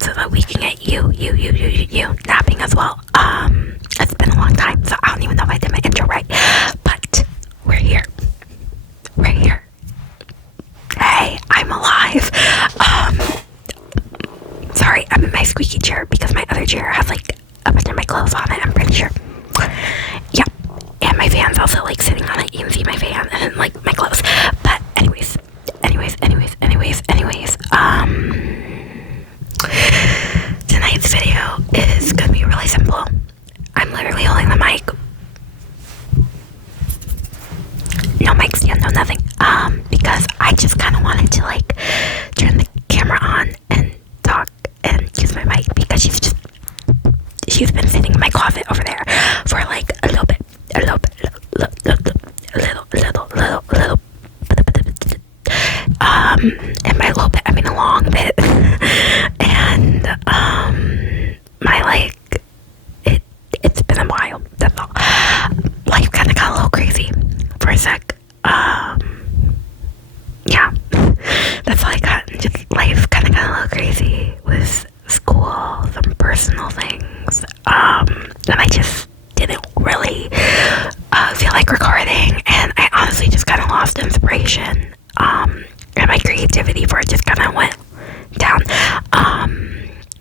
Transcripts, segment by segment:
so that we can get you napping as well. It's been a long time, so I don't even know if I did my intro right, but we're here. Hey, I'm alive. Sorry, I'm in my squeaky chair because my other chair has like a bunch of my clothes on it, I'm pretty sure. Yeah, and my fan's also like sitting on it. You can see my fan and like my clothes. But anyways, tonight's video is gonna be really simple. I'm literally holding the mic. No mic stand, no nothing. Because I just kind of wanted to like turn the camera on and talk and use my mic because she's been sitting in my closet over there for like a little bit. And by a little bit, I mean a long bit. And my like it's been a while. That's all. Life kind of got a little crazy for a sec. Yeah, that's all I got. Just life kind of got a little crazy with school, some personal things. And I just didn't really feel like recording, and I honestly just kind of lost inspiration. And my creativity for it just kind of went down.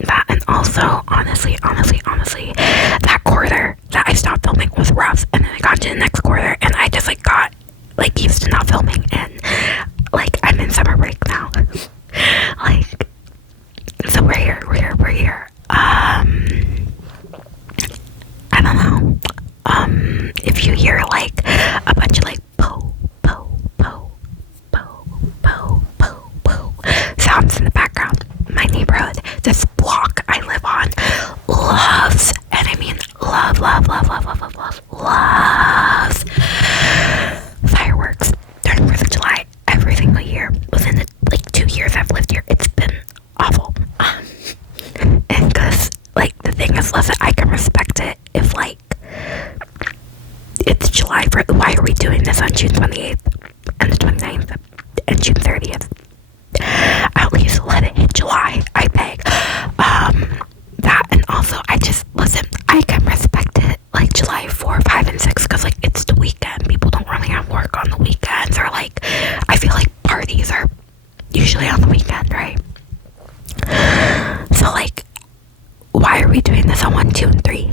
That, and also, honestly, that quarter that I stopped filming was rough, and then I got to the next quarter, and I just like got like used to not filming, and like I'm in summer break now. Like, so we're here. I don't know. If you hear like a bunch of like po sounds in the background, my neighborhood, this block I live on, loves, and I mean loves fireworks during 4th of July every single year. Within the like 2 years I've lived here, it's been awful. And because like the thing is, listen, I can respect it if like it's July 4th. Why are we doing this on June 28th and the 29th and June 30th? At least let it hit July, I beg. That, and also I just, listen, I can respect it like July 4, 5, and 6 because like it's the weekend. People don't really have work on the weekends, or like I feel like parties are usually on the weekend, right? So like, why are we doing this on 1, 2, and 3?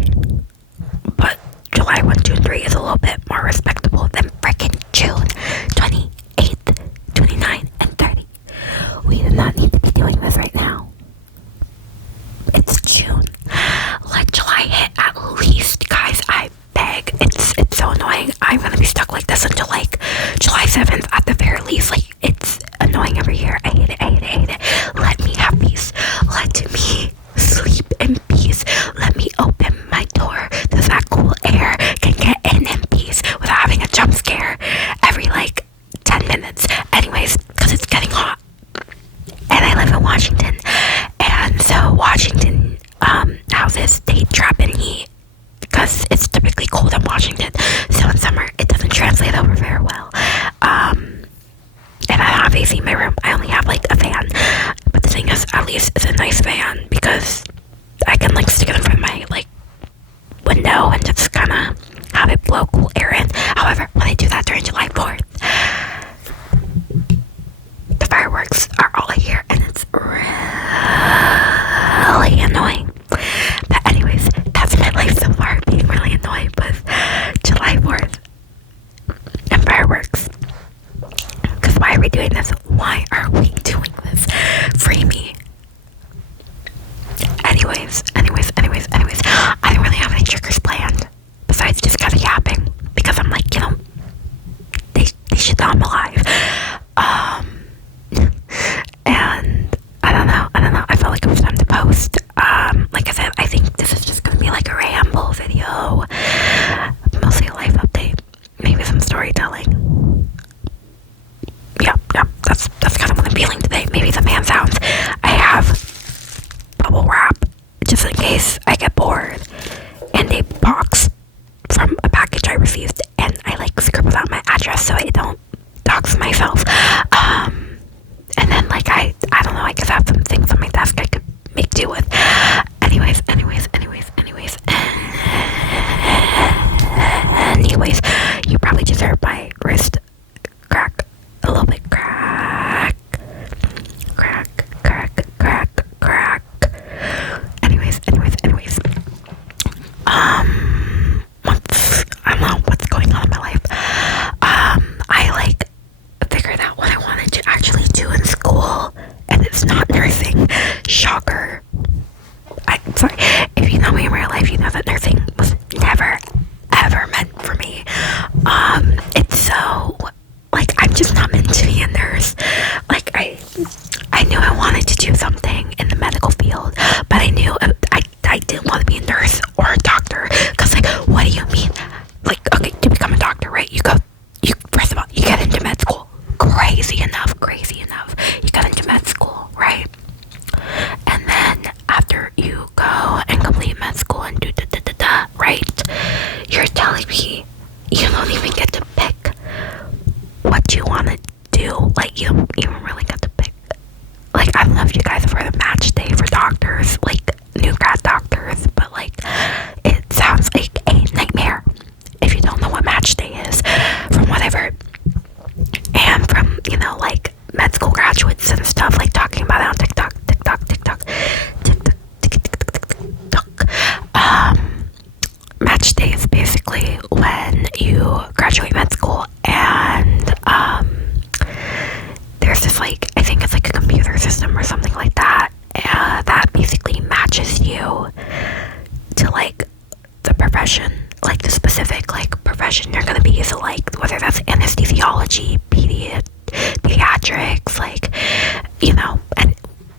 But July 1, 2, and 3 is a little bit more respectable than freaking June 28th, 29th, and 30. We do not need to be doing this right now. It's June. Let July hit at least, guys. I beg. It's so annoying. I'm gonna be stuck like this until like July 7th at the very least. Like, it's annoying every year. I hate it. Let me have peace. Let me sleep in peace. Let me open my door so that cool air can get in peace without having a jump scare every like 10 minutes. Anyways, because it's getting hot. And I live in Washington. And so Washington houses, they trap in heat because it's typically cold in Washington. So in summer, it doesn't translate over very well. And I have AC in my room. I only have like a fan. But the thing is, at least it's a nice fan because I can like stick it in front of my like window and just kind of have it blow cool air in. However, when I do that during July 4th, the fireworks are all here and it's really annoying. But anyways, that's my life so far, being really annoyed with July 4th and fireworks. Because why are we doing this? Why are we doing this? Free me. Anyways, I don't really have any triggers planned besides just kind of yapping because I'm like, you know, they should know I'm alive. And I don't know. I felt like it was time to post. Like I said, I think this is just gonna be like a ramble video, mostly a life update, maybe some storytelling. Yeah, that's kind of what I'm feeling today. Maybe some hand sounds. I have bubble wrap just in case I get bored, and a box from a package I received, and I like screw just so I don't dox myself. And then like I don't know, I guess I have some things on my desk I could make do with. Anyways, you probably just heard my wrist crack a little bit. Crack. Anyways. I don't know what's going on in my life. I like figured out what I wanted to actually do in school, and it's not nursing. Shocker. I'm sorry. If you know me in real life, you know that nursing was never ever meant for me. It's so like I'm just not meant to be a nurse. Like I knew I wanted to do something in the medical field, but I knew I didn't want to be a nurse or a doctor. Cause like, what do you mean? Like, okay, to become a doctor, right? You first of all, you get into med school. Crazy enough, you get into med school, right? And then after you go and complete med school and do right? You're telling me you don't even get to pick what you want to do. Like, you don't even really get to pick. Like, I don't know if you guys have heard of match day for doctors, like new grad doctors, but like it sounds like a nightmare if you don't know what match day is, from what I've heard. And from, you know, like med school graduates and stuff, like talking about it on TikTok. Match day is basically when you graduate med school and there's this, like, I think it's like a computer system or something like that, that basically matches you to like the profession, like the specific like profession you're gonna be. So like whether that's anesthesiology, pediatrics, like, you know, and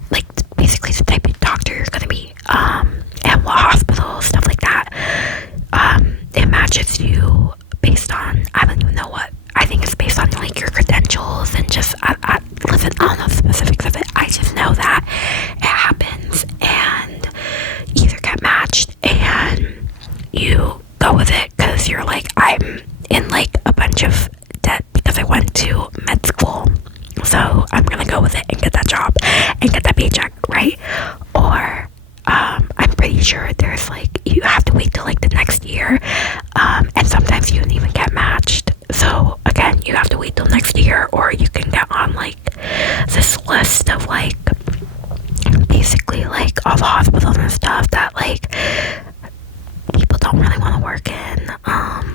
like basically the type of doctor you're gonna be, and what hospital, stuff like that. It matches you based on, I don't even know what, I think it's based on like your credentials and just, listen, I don't know the specifics of it. I just know that it happens and you either get matched and you go with it because you're like, I'm in like a bunch of debt because I went to med school, so I'm gonna go with it and get that job and get that paycheck, right? Or I'm pretty sure there's like, you have to wait till like the next year, and sometimes you don't even get matched. So again, you have to wait till next year, or you can get on like this list of like basically like all the hospitals and stuff that like people don't really want to work in,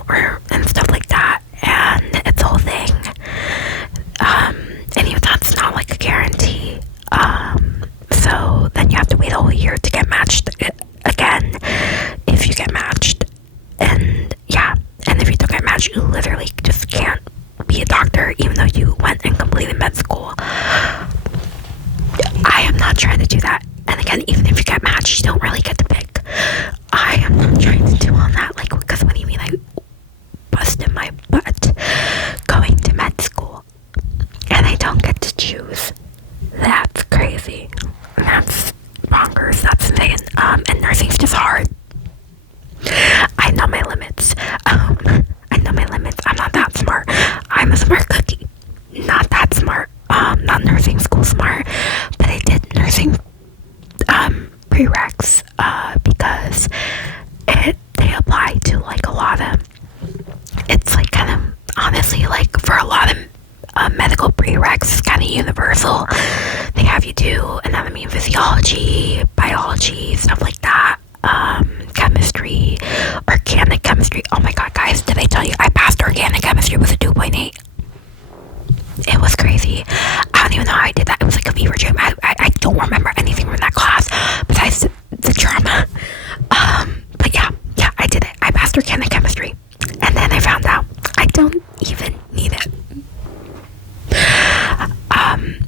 or and stuff like that, and it's a whole thing. And even that's not like a guarantee. So then you have to wait a whole year to get matched again, if you get matched. And yeah, and if you don't get matched, you literally just can't be a doctor, even though you went and completed med school. I am not trying to do that. And again, even if you get matched, you don't really get to pick. I am not trying to do all that, like, because what do you mean I busted my butt going to med school and I don't get to choose? That's crazy. That's bonkers. That's insane. And nursing's just hard. I know my limits. I'm not that smart. I'm a smart cookie. Not that smart. Not nursing school smart. But I did nursing prereqs because they apply to like a lot of, it's like kind of, honestly, like for a lot of medical prereqs, it's kind of universal. They have you do anatomy and physiology, biology, stuff like that, chemistry, organic chemistry. Oh my god, guys, did I tell you I passed organic chemistry with a 2.8? It was crazy. I don't even know how I did that. It was like a fever dream. I don't remember anything from that class besides the drama. But yeah, I did it. I passed organic chemistry. And then I found out I don't even need it.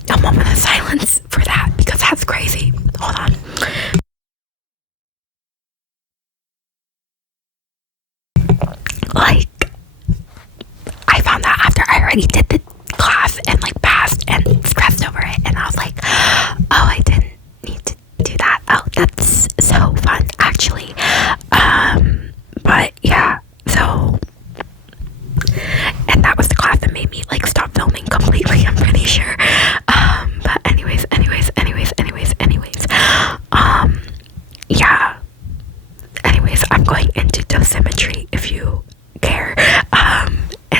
A moment of silence for that, because that's crazy. Hold on. Like, I found out after I already did the class and like passed and stressed over it, and I was like, oh, I didn't need to do that. Oh, that's so fun, actually. But yeah, so, and that was the class that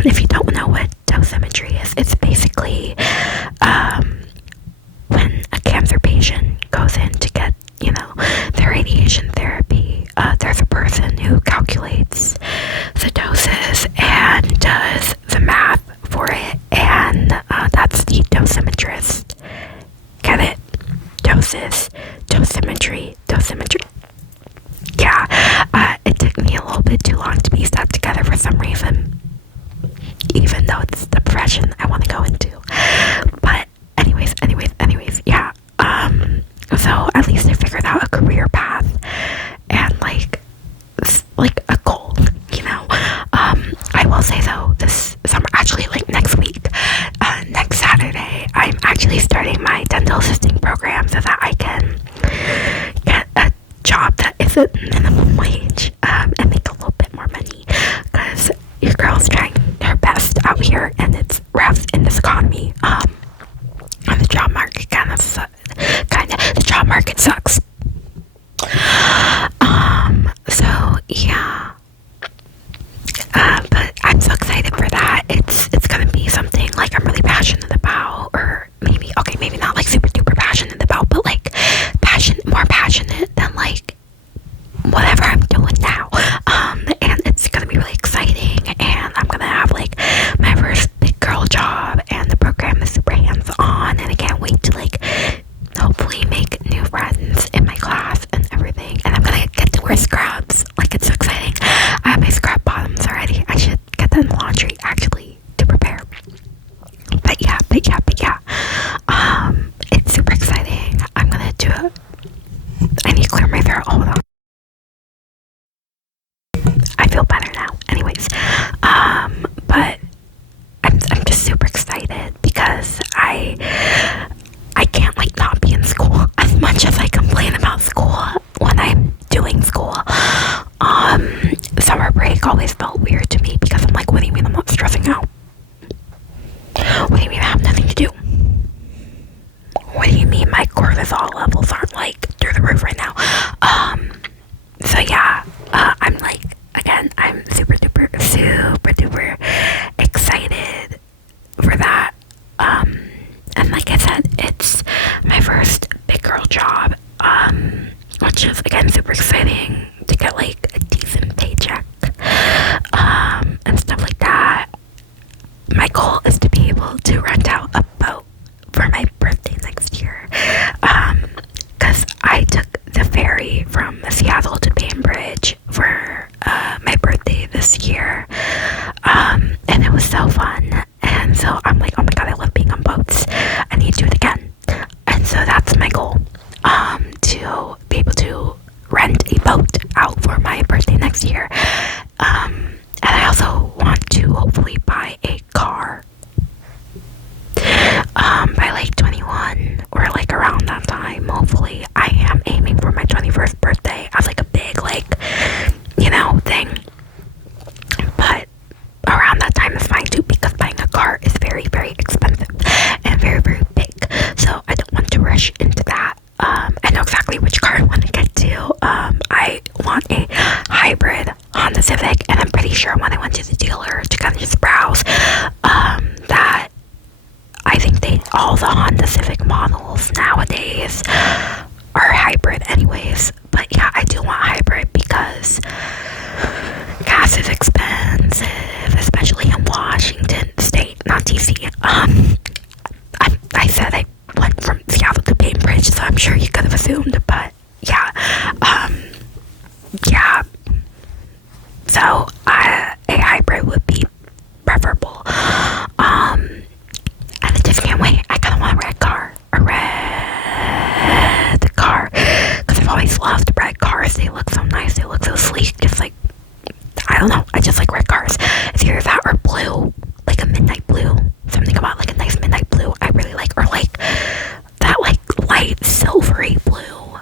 if you don't know what dosimetry is, it's basically when a cancer patient goes in to get, their radiation therapy, there's a person who calculates the doses and does the math for it, and that's the dosimetrist. Get it? Dosimetry. Yeah, it took me a little bit too long to piece that together for some reason, even though it's the profession I want to go into. But anyways, yeah. So at least I figured out a career path and like a goal, I will say though, this summer, actually like next week, next Saturday, I'm actually starting my dental assisting program so that I can get a job that isn't minimum wage, and make a little bit more money, because your girl's trying her best out here and it's rough in this economy, and the job market the job market sucks. So yeah, but I'm so excited for that. It's gonna be something like I'm really passionate about, or maybe not like super duper passionate about, but like more passionate than like whatever I'm doing now. And it's gonna be really exciting, and I'm gonna have like my first big girl job, and the program is super hands-on, and I can't wait to like hopefully make new friends in my class and everything, and I'm gonna get to wear scrubs. Like, it's so exciting. I have my scrub bottoms already. I should get them in the laundry actually to prepare. But yeah. It's super exciting. I'm gonna do it. I need to clear my throat. Hold on. I feel better now. Anyways, but I'm just super excited because I can't like not be in school as much as I complain about school when I'm doing school. Summer break always felt weird to me because I'm like, what do you mean I'm not stressing out? What do you mean I have nothing to do? What do you mean my cortisol levels aren't like through the roof right now? So yeah, I'm like, again, I'm super duper excited for that. And like I said, it's my first big girl job, which is again super exciting to get like a decent paycheck, and stuff like that. My goal is to be able to rent out a boat for my birthday next year, because I took the ferry from Seattle to Bainbridge for my birthday this year, and it was so fun. And so I'm like, oh my god, I love being on boats. I need to do it again. And so that's my goal, to be able to rent a boat out for my birthday next year. And I also want to hopefully buy a car, by like 21 or like around that time. Hopefully, I am aiming for my 21st birthday as like a big like, thing. But around that time is fine too, because buying a car is very, very expensive and very, very big. So I don't want to rush into that. I know exactly which car I want to get to. I want a hybrid Honda Civic, and I'm pretty sure when I went to the dealer to kind of just browse, that I think all the Honda Civic models nowadays are hybrid anyways. But yeah, I do want hybrid because gas is expensive, especially in Washington State, not DC. I said I went from Seattle to Bainbridge, so I'm sure you could have assumed, but yeah. Yeah. So a hybrid would be preferable. And I just can't wait. I kind of want a red car, because I've always loved red cars. They look so nice. They look so sleek. Just like, I don't know. I just like red cars. It's either that or blue, like a midnight blue. Something about like a nice midnight blue I really like, or like that like light silvery blue.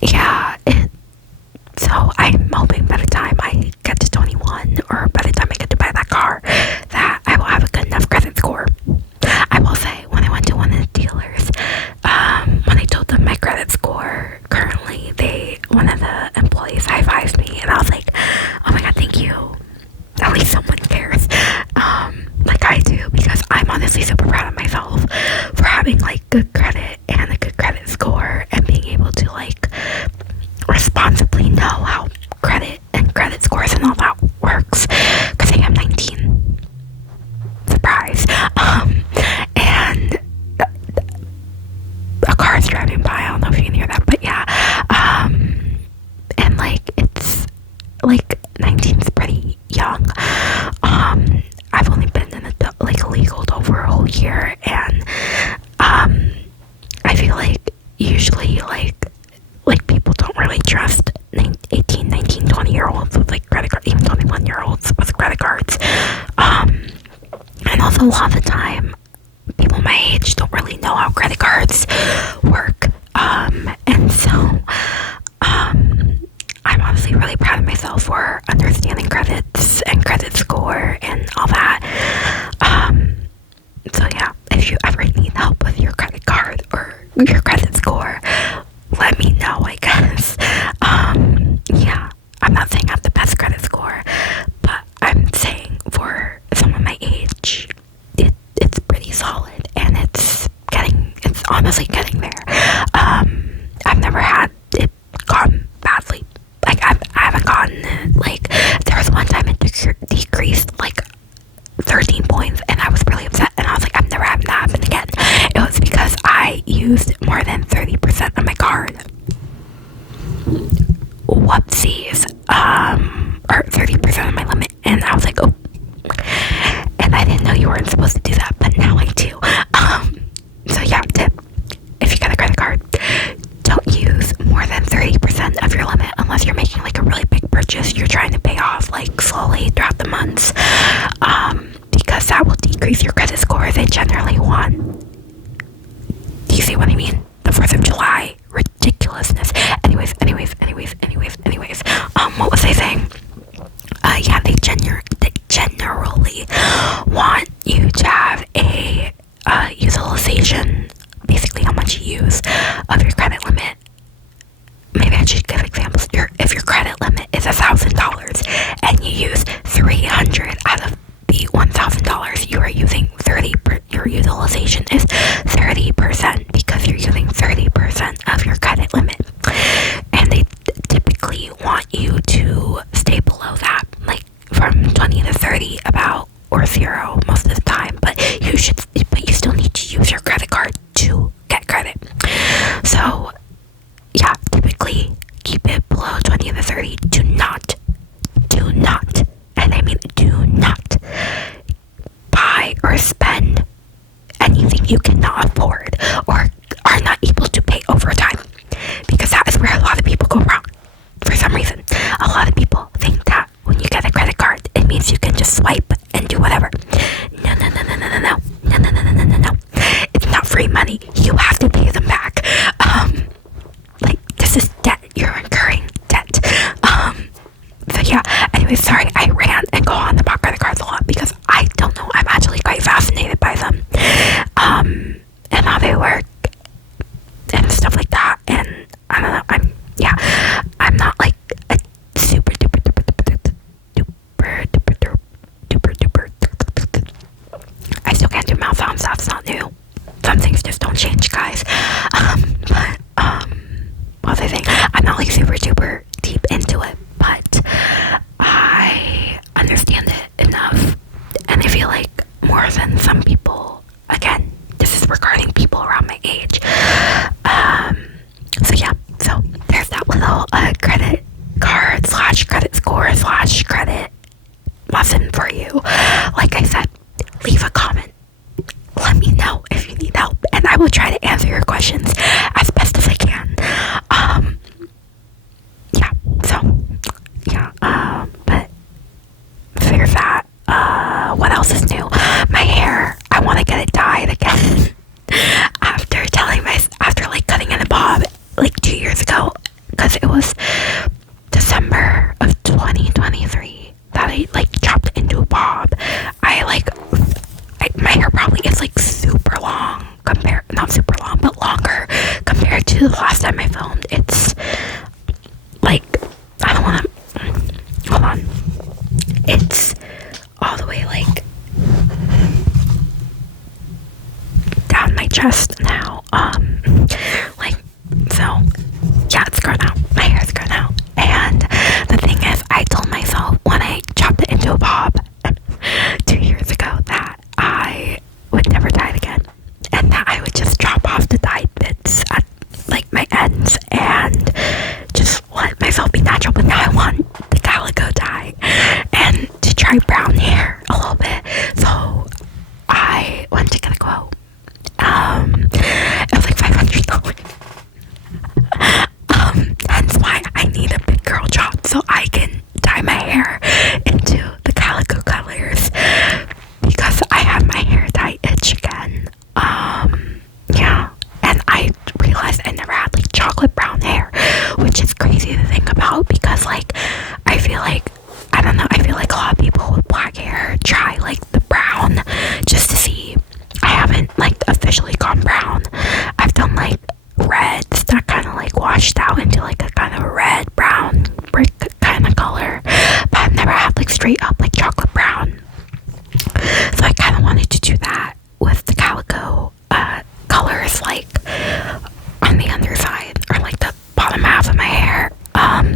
yeah, so I'm hoping by the time I get to 21, or by the time I get to buy that car, that I will have a good enough credit score. I will say, when I went to one of the dealers, when I told them my credit score, currently, one of the employees high-fived me, and I was like, oh my god, thank you. At least someone cares, like I do, because I'm honestly super proud of myself for having, like, good credit and a good credit score, and being able to, like, responsibly know how credit and credit scores and all that works, because I am 19. Surprise. And a car is driving by. I don't know if you can hear that, but yeah. And like, it's like 19 is pretty young. I've only been in legal for a whole year, and I feel like usually like people don't really trust 18, 19, 20-year-olds with like credit cards, even 21-year-olds with credit cards. And also a lot of the time, people my age don't really know how credit cards work. And so, I'm honestly really proud of myself for understanding credits and credit score and all that. So yeah, if you ever need help with your credit card or your credit score, let me know, I guess. Yeah, I'm not saying I have the best credit score, but I'm saying for someone my age, it's pretty solid, and it's honestly getting there. I've never had it gone badly. Like, I haven't gotten it, like, there was one time it decreased, like, 13 points, and I was really upset, and I was like, I'm never having that happen again. It was because I used more than 30% of my card. Whoopsies. Or 30% of my limit, and I was like, oh. And I didn't know you weren't supposed to do that, but now I do. So yeah, tip. If you get a credit card, don't use more than 30% of your limit unless you're making like a really big purchase you're trying to pay off like slowly throughout the months, because that will decrease your credit score. They generally want, do you see what I mean? The 4th of July ridiculousness. Anyways, what was I saying? Yeah, they generally want you to have a utilization, basically how much you use of your credit limit. Maybe I should give examples. If your credit limit is $1,000 and you use $300 out of the $1,000, you are using your utilization is 30%, because you're using 30% of your credit limit, and they typically want you to stay below that, like from 20 to 30 about, or 0 most of the time, but you still need to use your credit card to get credit. So yeah, typically keep it below 20 to 30. Do not, and I mean do not buy or spend anything you cannot afford or are not able to pay over time, because that is where a lot of people go wrong. For some reason, a lot of people think that when you get a credit card, it means you can just swipe and do whatever. No. It's not free money. You have to pay them back. Like, this is debt. You're incurring debt. So yeah, anyway, sorry, I ran and go on about credit cards a lot because I don't know, I'm actually quite fascinated by them. And how they work and stuff like that. And I don't know, I'm not like a super duper I still can't do mouth sounds. That's not new. Some things just don't change, guys. But what was I saying? I'm not like super duper deep into it, but I understand it enough, and I feel like more than some people. Again, this is regarding people around my age. So yeah, so there's that little credit card / credit score / credit lesson for you. Like I said, leave a comment. Let me know if you need help, and I will try to answer your questions as best as I can. Yeah, so yeah, but there's that. What else is new? My hair, I want to get it dyed again. After like cutting in a bob like 2 years ago, because it was December of 2023 that I like chopped it into a bob. My hair probably is like super long not super long, but longer compared to the last time I filmed. It's like, I don't want to, hold on. It's all the way like down my chest now. Like, so yeah, it's grown out. My hair's grown out. And the thing is, I told myself when I chopped it into a bob 2 years ago that I would never dye it again, and that I would just chop off the dyed bits at like my ends and just let myself be natural. But now I want the calico dye and to try brown hair a little bit. So I went to get a quote. It was like $500. Hence why I need a big girl chop so I can dye my hair into the calico colors, because I have my hair dye itch again. Yeah, and I realized I never had like chocolate brown hair, which is crazy to think about, because like I feel like, I don't know, I feel like a lot of people with black hair try like the brown just to see. I haven't like officially gone brown. I've done like reds that kind of like washed out into like a kind of red brown brick kind of color, but I've never had like straight up like chocolate brown. So I kind of wanted to do that with the calico colors, like on the underside or like the bottom half of my hair,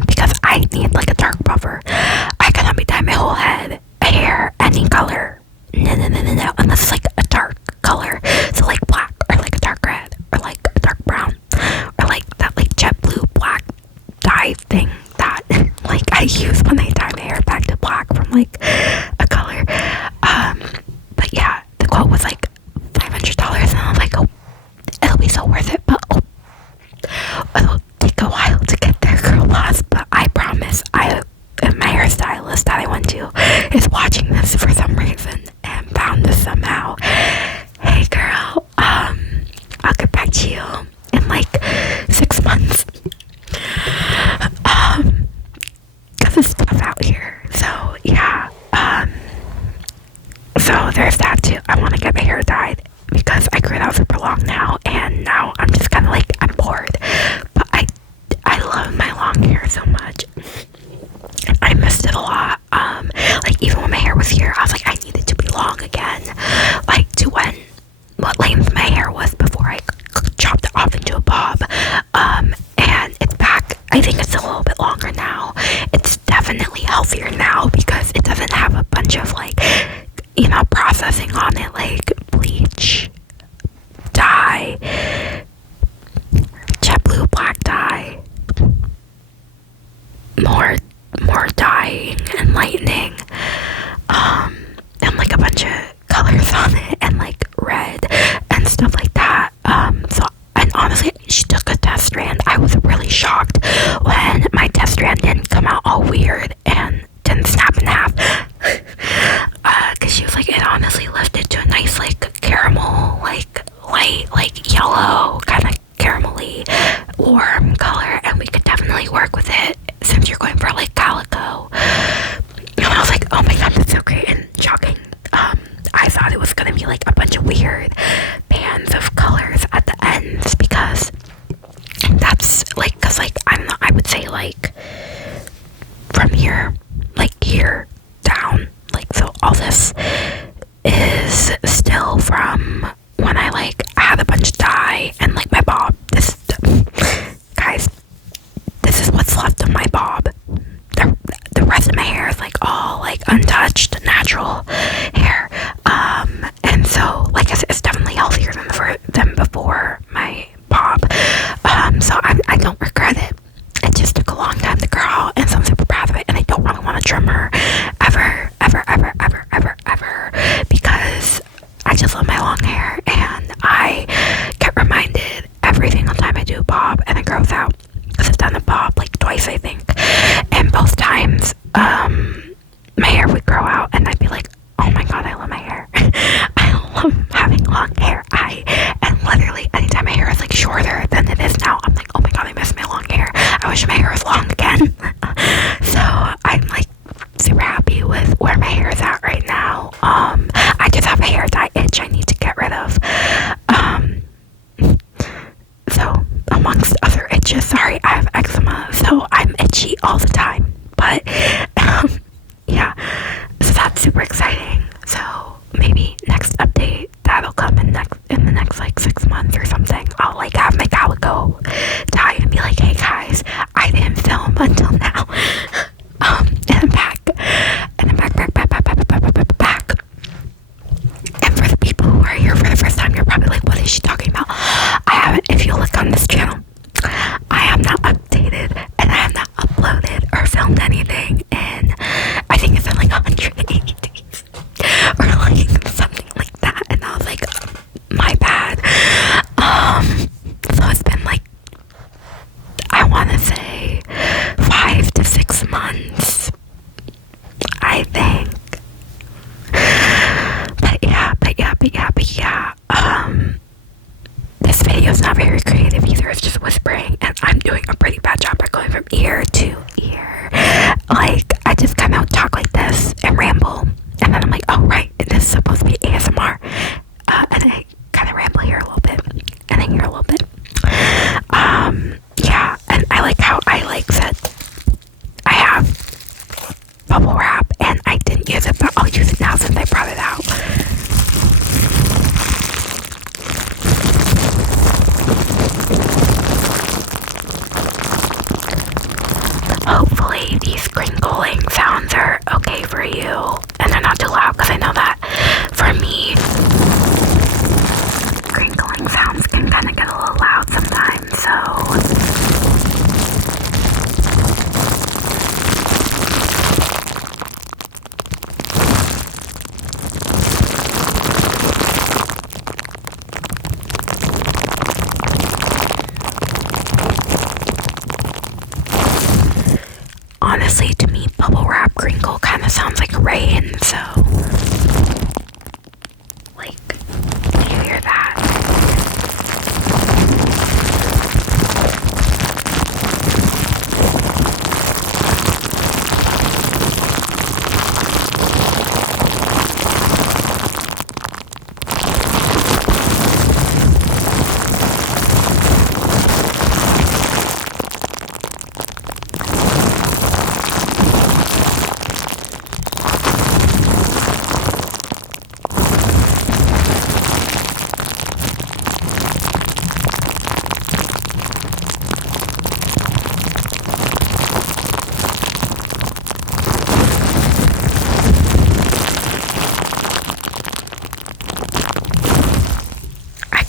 because I need like a dark buffer. I cannot be dyeing my whole hair any color. No, unless it's like a dark color, so like black or like a dark red or like a dark brown or like that like jet blue black dye thing that like I use when I dye my hair back to black from like a color. But yeah, the quote was like $500, and I was like, oh, it'll be so worth it, but it'll take a while to get there, girl boss. But I promise, my hairstylist that I went to is watching this for some reason and found this somehow. Hey girl, I'll get back to you in like 6 months. Cause it's tough out here. So yeah, so there's that too. I want to get my hair dyed because I grew it out super long now, and now I'm just kind of like, I'm bored. But I love my long hair so much. I missed it a lot. Like even when my hair was here, I was like, I need it to be long again, like to what length my hair was before I chopped it off into a bob. And it's back. I think it's a little bit longer now. It's definitely healthier now because it doesn't have a bunch of like, you know, processing on it, like bleach, dye, jet blue, black dye, more dyeing and lightening, and like a bunch of colors on it, and like red and stuff like that. So, and honestly, she took a test strand. I was really shocked when my test strand didn't come out all weird and didn't snap in half. Cause she was like, it honestly lifted to a nice like caramel, like light, like yellow, kind of caramelly warm color, and we could definitely work with it since you're going for like calico. And I was like, oh my god, that's so great and shocking. I thought it was gonna be like a bunch of weird bands of colors at the ends, because that's like, cause like I would say like from here, like here down, like, so all this is still from when I like had a bunch of dye and like my bob. This, guys, this is what's left of my bob. The rest of my hair is like all like untouched natural hair, and so like I said, it's definitely healthier than before my bob. So I don't regret it. It just took a long time to grow out, and so I'm super proud of it, and I don't really want to trim her ever, because I just love my long hair, and I get reminded every single time I do a bob and it grows out, because I've done a bob like twice, I think, and both times my hair would grow out and I'd be like, oh my But yeah, so that's super exciting. So maybe next update that'll come in the next like 6 months or something. I'll like have my dad go die and be like, hey guys, I didn't film until now. And I'm back. And I'm back. And for the people who are here for the first time, you're probably like, what is she talking about? If you look on this channel, I have not updated and I have not uploaded or filmed anything in, I think it's been like 180 days or like something like that. And I was like, my bad. So it's been like, I want to say 5 to 6 months, I think. But yeah. This video is not very creative either. It's just whispering, and I'm doing a pretty bad job at going from ear to ear. Like, I just kind of talk like this and ramble, and then I'm like, oh right, this is supposed to be ASMR, and I kind of ramble here a little bit, and then here a little bit. Yeah, and I like how I like said I have bubble wrap, and I didn't use it, but I'll use it now since I brought it out. Hopefully these crinkling sounds are okay for you and they're not too loud, because I know that for me crinkling sounds can kind of get a little loud sometimes, so honestly, to me, bubble wrap crinkle kind of sounds like rain, so like, do you hear that?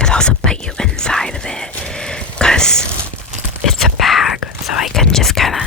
Also put you inside of it because it's a bag, so I can just kind of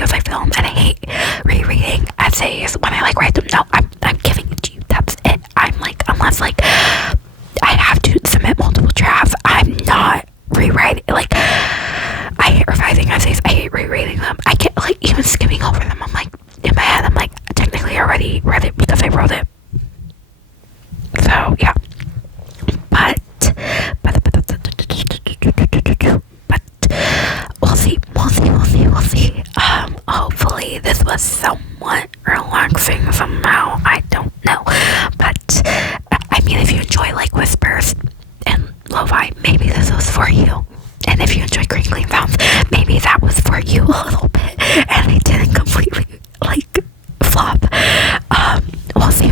videos I film, and I hate rereading essays when I like write them. No, I'm giving it to you. That's it. I'm like, unless like I have to submit multiple drafts, I'm not rewriting. Like, I hate revising essays. I hate rereading them. I get like even skimming over them. I'm like, in my head, I'm like, technically I already read it because I wrote it. So yeah, but we'll see. Hopefully this was somewhat relaxing somehow. I don't know, but I mean, if you enjoy like whispers and lo-fi, maybe this was for you. And if you enjoy crinkling sounds, maybe that was for you a little bit, and I didn't completely like flop. We'll see.